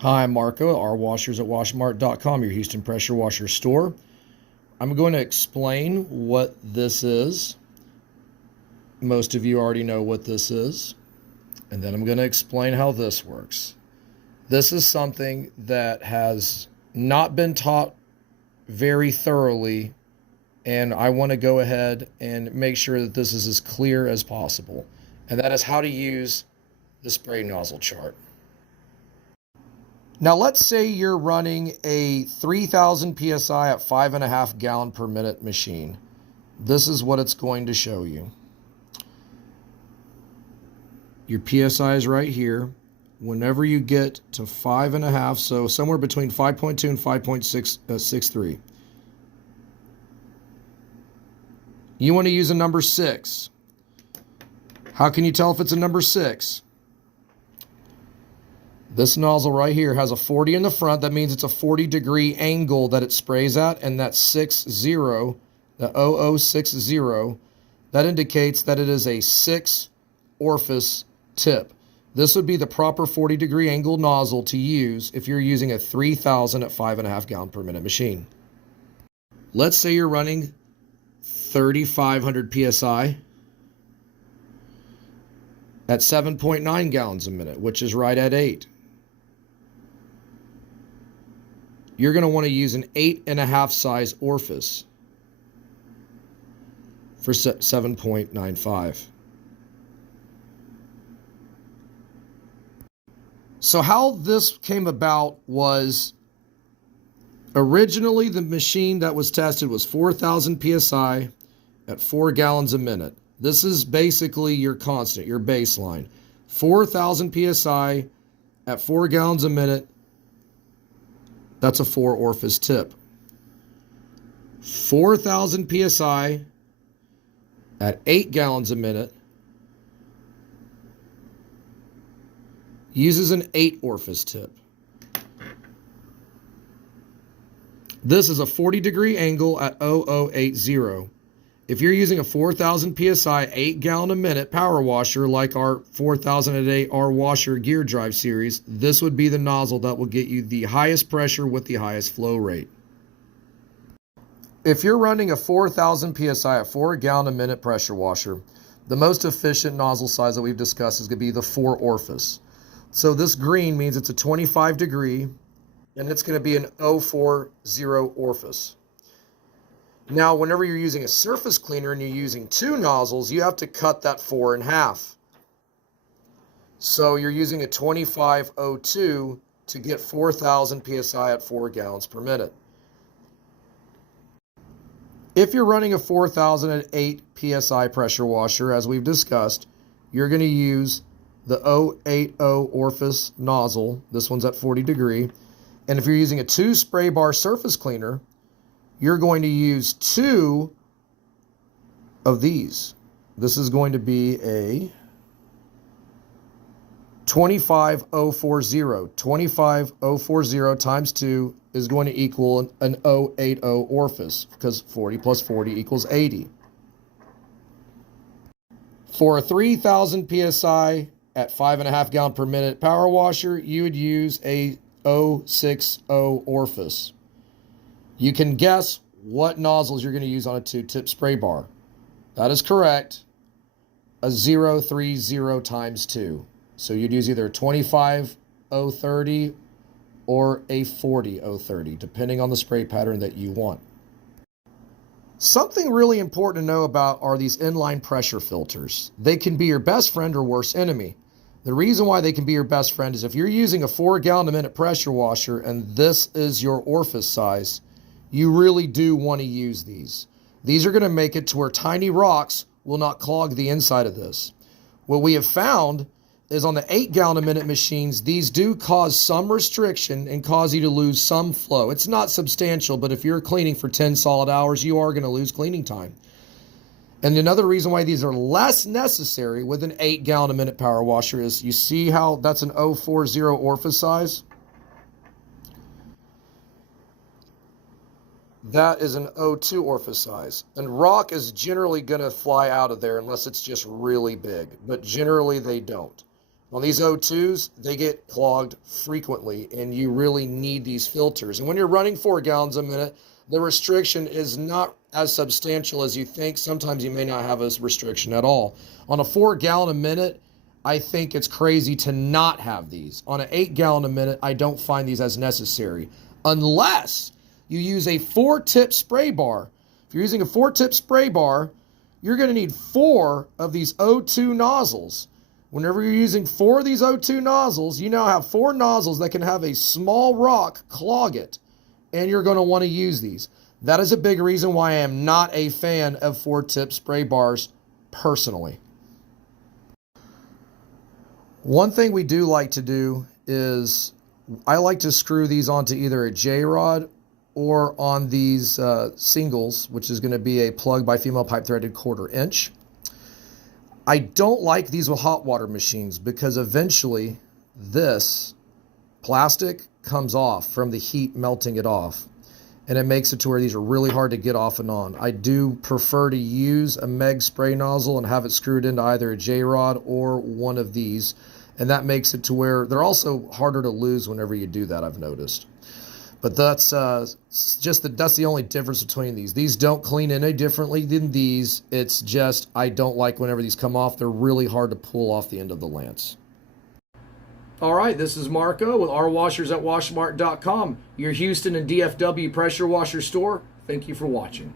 Hi, I'm Marco, rwashers at washmart.com, your Houston pressure washer store. I'm going to explain what this is. Most of you already know what this is. And then I'm going to explain how this works. This is something that has not been taught very thoroughly, and I want to go ahead and make sure that this is as clear as possible. And that is how to use the spray nozzle chart. Now, let's say you're running a 3,000 PSI at 5.5 gallon per minute machine. This is what it's going to show you. Your PSI is right here. Whenever you get to 5.5, so somewhere between 5.2 and 5.63, you want to use a number 6. How can you tell if it's a number 6? This nozzle right here has a 40 in the front. That means it's a 40-degree angle that it sprays at, and that 60, the 0060, that indicates that it is a 6 orifice tip. This would be the proper 40-degree angle nozzle to use if you're using a 3,000 at 5.5 gallon per minute machine. Let's say you're running 3,500 PSI at 7.9 gallons a minute, which is right at 8. You're going to want to use an 8.5 size orifice for 7.95. So how this came about was originally the machine that was tested was 4,000 PSI at 4 gallons a minute. This is basically your constant, your baseline. 4,000 PSI at 4 gallons a minute. That's a 4 orifice tip. 4,000 PSI at 8 gallons a minute uses an 8 orifice tip. This is a 40-degree angle at 0080. If you're using a 4,000 PSI 8 gallon a minute power washer like our 4008 R washer gear drive series, this would be the nozzle that will get you the highest pressure with the highest flow rate. If you're running a 4,000 PSI at 4 gallon a minute pressure washer, the most efficient nozzle size that we've discussed is going to be the 4 orifice. So this green means it's a 25 degree, and it's going to be an 040 orifice. Now, whenever you're using a surface cleaner and you're using 2 nozzles, you have to cut that 4 in half. So you're using a 2502 to get 4,000 PSI at 4 gallons per minute. If you're running a 4,000 at 8 PSI pressure washer, as we've discussed, you're going to use the 080 orifice nozzle. This one's at 40 degree. And if you're using a 2 spray bar surface cleaner, you're going to use 2 of these. This is going to be a 25040. 25040 times 2 is going to equal an 080 orifice, because 40 plus 40 equals 80. For a 3,000 PSI at 5.5 gallon per minute power washer, you would use a 060 orifice. You can guess what nozzles you're going to use on a 2-tip spray bar. That is correct. A 030 times 2. So you'd use either a 25030 or a 40030, depending on the spray pattern that you want. Something really important to know about are these inline pressure filters. They can be your best friend or worst enemy. The reason why they can be your best friend is if you're using a 4 gallon a minute pressure washer and this is your orifice size, you really do want to use these. These are going to make it to where tiny rocks will not clog the inside of this. What we have found is on the 8 gallon a minute machines, these do cause some restriction and cause you to lose some flow. It's not substantial, but if you're cleaning for 10 solid hours, you are going to lose cleaning time. And another reason why these are less necessary with an 8 gallon a minute power washer is you see how that's an 040 orifice size? That is an 02 orifice size. And rock is generally going to fly out of there unless it's just really big, but generally they don't. On these O2s, they get clogged frequently, and you really need these filters. And when you're running 4 gallons a minute, the restriction is not as substantial as you think. Sometimes you may not have a restriction at all. On a 4 gallon a minute, I think it's crazy to not have these. On an 8 gallon a minute, I don't find these as necessary, unless you use a 4-tip spray bar. If you're using a 4-tip spray bar, you're going to need 4 of these O2 nozzles. Whenever you're using 4 of these O2 nozzles, you now have 4 nozzles that can have a small rock clog it, and you're going to want to use these. That is a big reason why I am not a fan of 4-tip spray bars personally. One thing we do like to do is I like to screw these onto either a J-rod or on these singles, which is going to be a plug by female pipe threaded 1/4 inch. I don't like these with hot water machines because eventually this plastic comes off from the heat melting it off, and it makes it to where these are really hard to get off and on. I do prefer to use a Meg spray nozzle and have it screwed into either a J-rod or one of these, and that makes it to where they're also harder to lose whenever you do that, I've noticed. But that's that's the only difference between these. These don't clean any differently than these. It's just I don't like whenever these come off. They're really hard to pull off the end of the lance. All right, this is Marco with rwashers@washmart.com, your Houston and DFW pressure washer store. Thank you for watching.